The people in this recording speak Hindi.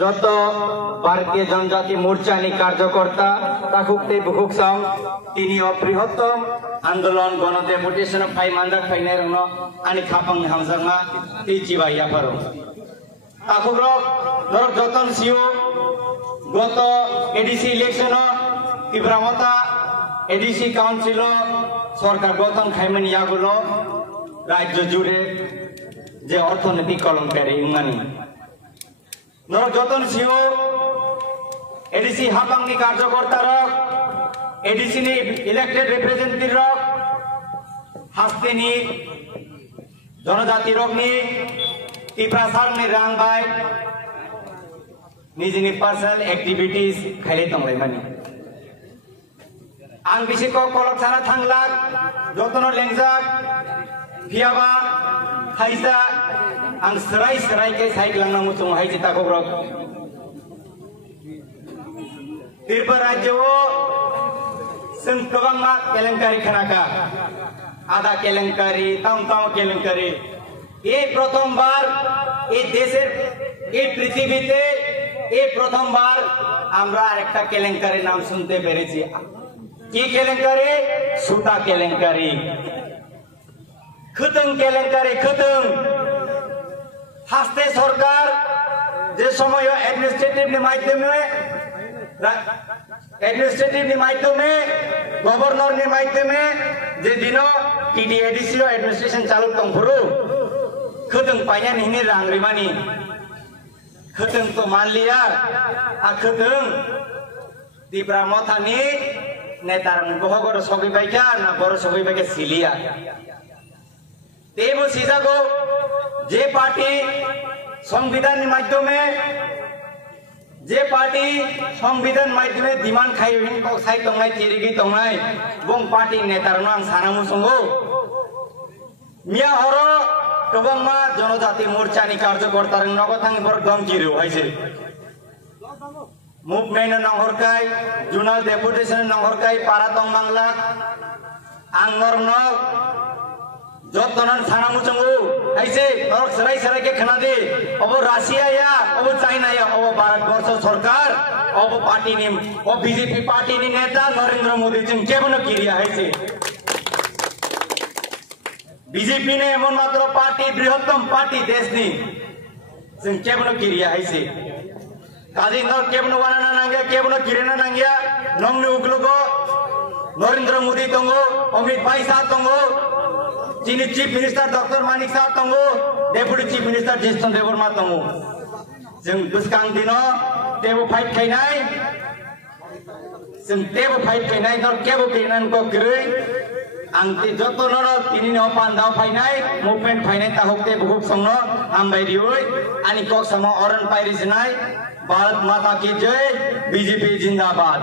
যত ভারতীয় জনজাতি মোর্চানি কার্যকর্তা তাকুকতে বুকুক সং তিনি বৃহত্তম আন্দোলন গণ ডেপুটেশন ফাই মানজাক ফাইনাই রং আনি খাপাং হামজাংমা তি চিবাই আপারো তাকুক রক যতন সিও গত এডিসি ইলেকশন তীব্রমতা এডিসি কাউন্সিল সরকার গঠন খাইমেন ইয়াগুলো রাজ্য জুড়ে যে অর্থনৈতিক কলঙ্কারি ইমানি নরক যতন সিও এডিসি হাপাংনি কার্যকর্তা রক এডিসি নি ইলেক্টেড রিপ্রেজেন্টেটিভ রক হাসতে নি জনজাতি রক নি টিপ্রাসার নি রাং বাই নিজনি পার্সোনাল অ্যাক্টিভিটিস খাইলে তংলাই মানি आं बिसिको कलक साना थांलाक जतन लेंजाक फियाबा थाइसा आं सराय सराय के साइक लांना मुसुं हाइजि ताकोब्रक त्रिपुरा राज्यो जों गोबांमा केलेंकारि खोनाका आधा केलेंकारि ताम केलेंकारि ये प्रथमबार ये देशेर ये पृथ्वीते ये प्रथमबार आमरा आरेकटा केलेंकारि नाम शुनते पेरेछि কি কেলেঙ্কারি সুতা কেলেঙ্কারি খতং কেলেঙ্কারি খতং হাসতে সরকার যে সময় অ্যাডমিনিস্ট্রেটিভ নি মাধ্যমে গভর্নর নি মাধ্যমে যে দিন টিডিএডিসি অ্যাডমিনিস্ট্রেশন চালু তংফুরু খতং পাইয়া নিনি রাংরিমানি খতং তো মান লিয়া आ খতং তীব্রা মথানি नेतारं बहगर सगैबायका ना बर सगैबायका सिलिया तेबो सिजागो जे पार्टी संविधान माध्यमे जे पार्टी संविधान माध्यमे दिमान खाइबिन को साइ तंगाय तिरिगि तंगाय बं पार्टी नेतारनो आं सानामु संगो मिया हरो गोबांमा जनजाति मोर्चानि कार्यकर्तारं नगथां बर गमजिरो हाइसे मुभमेंट नंगरकाय जुनाल डेपुटेशन नंगरकाय पारातंग बांगला आंगर न जतनन सानामुचंगु ऐसे नरक सराय सराय के खना दे अब राशिया या अब चाइना या अब भारतवर्ष सरकार अब पार्टी नि अब बीजेपी पार्टी नि नेता नरेंद्र मोदी जों केबनो किरिया हैसे बीजेपी ने एमन मात्र पार्टी बृहत्तम पार्टी देश नि जों केबनो किरिया हैसे काजी नर केबनो वाना नांगिया केबनो किरेना नांगिया नंगनि उग्लुगो नरेंद्र मोदी तंगो अमित भाई साह तंगो चीनी chief minister doctor Manik Saha तंगो deputy chief minister Jason Debbarma तंगो जों दुसकां दिनो तेबो फाइट खाइनाय जों तेबो फाइट खाइनाय नर केबो किरेनान को गिरै आंति जतनर तिनिनो पान्दाव फाइनाय मुभमेंट फाइनाय ताहकते बुहुक संनो हामबायदियै आनि कक सम अरन पाइरिसनाय भारत माता की जय बीजेपी जिंदाबाद।